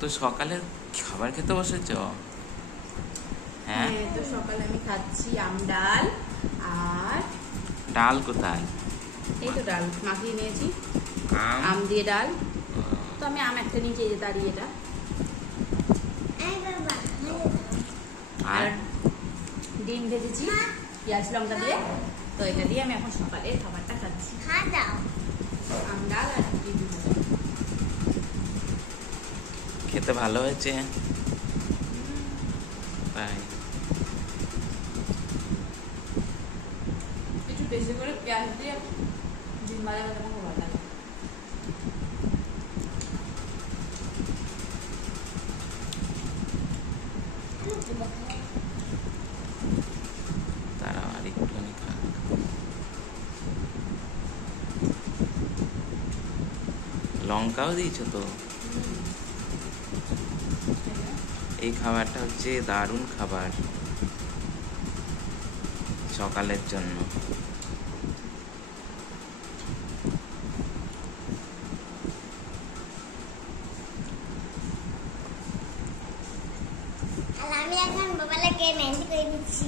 তো সকালে খাবার খেতে বসেছ? হ্যাঁ, তো সকালে আমি খাচ্ছি আম ডাল। আর ডাল কোথায়? এই তো ডাল মাখিয়ে নিয়েছি, আম দিয়ে ডাল। তো আমি আম একটা নিচে দাঁড়িয়ে এটা আর ডিম ভেজেছি পেঁয়াজ লঙ্কা দিয়ে। তো এটা দিয়ে আমি এখন সকালে খাবারটা খাচ্ছি। আম ডাল আর ডিম ভাজা। খেতে ভালো হয়েছে? তাই একটু বেশি করে পেঁয়াজ দিয়ে ডিম ভাজা ভাজা আমার ভালো লাগে। তারা আর একটুখানি খাক। লঙ্কাও দিয়েছো তো? এই খাবারটা হচ্ছে দারুণ খাবার সকালের জন্য। আমি এখন মোবাইলে গেম এন্ড করে দিচ্ছি।